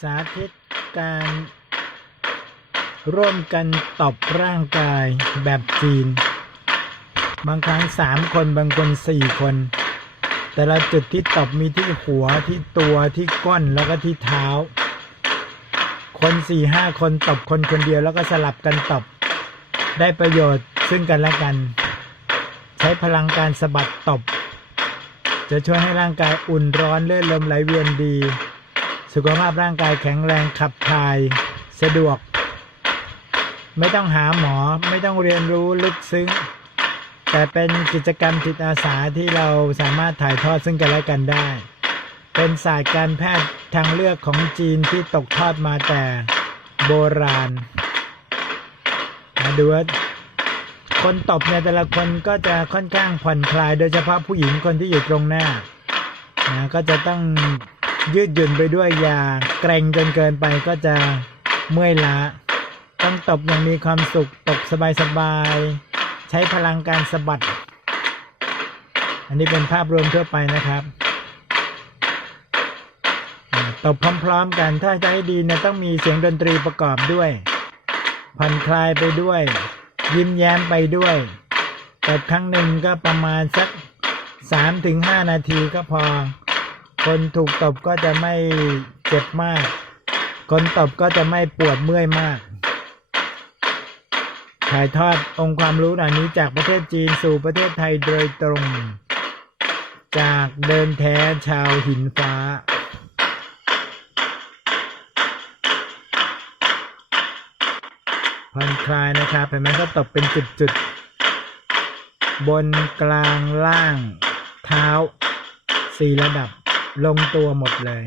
สาธิตการร่วมกันตบร่างกายแบบจีน บางครั้งสามคนบางคนสี่คน แต่ละจุดที่ตบมีที่หัวที่ตัวที่ก้นแล้วก็ที่เท้า คนสี่ห้าคนตบคนคนเดียวแล้วก็สลับกันตบ ได้ประโยชน์ซึ่งกันและกัน ใช้พลังการสะบัดตบ จะช่วยให้ร่างกายอุ่นร้อนเลือดลมไหลเวียนดี สุขภาพร่างกายแข็งแรงขับถ่าย สะดวก ไม่ต้องหาหมอไม่ต้องเรียนรู้ลึกซึ้ง แต่เป็นกิจกรรมจิตอาสาที่เราสามารถถ่ายทอดซึ่งกันและกันได้ เป็นศาสตร์การแพทย์ทางเลือกของจีนที่ตกทอดมาแต่โบราณมาดูว่าคนตบเนี่ยแต่ละคนก็จะค่อนข้างผ่อนคลาย โดยเฉพาะผู้หญิงคนที่อยู่ตรงหน้านะก็จะต้อง ยืดหยุ่นไปด้วยอย่าเกรงจนเกินไปก็จะเมื่อยล้าต้องตบอย่างมีความสุขตบสบายๆใช้พลังการสะบัด อันนี้เป็นภาพรวมทั่วไปนะครับตบพร้อมๆกันถ้าจะให้ดีเนี่ยต้องมีเสียงดนตรีประกอบด้วยผ่อนคลายไปด้วย ยิ้มแย้มไปด้วยตบครั้งหนึ่งก็ประมาณสักสามถึงห้านาทีก็พอ คนถูกตบก็จะไม่เจ็บมาก คนตบก็จะไม่ปวดเมื่อยมาก ถ่ายทอดองค์ความรู้เหล่านี้จากประเทศจีนสู่ประเทศไทยโดยตรง จากเดินแท้ชาวหินฟ้าผ่อนคลายนะครับเห็นไหมก็ตบเป็นจุดๆ บนกลางล่าง เท้าสี่ระดับ ลงตัวหมดเลย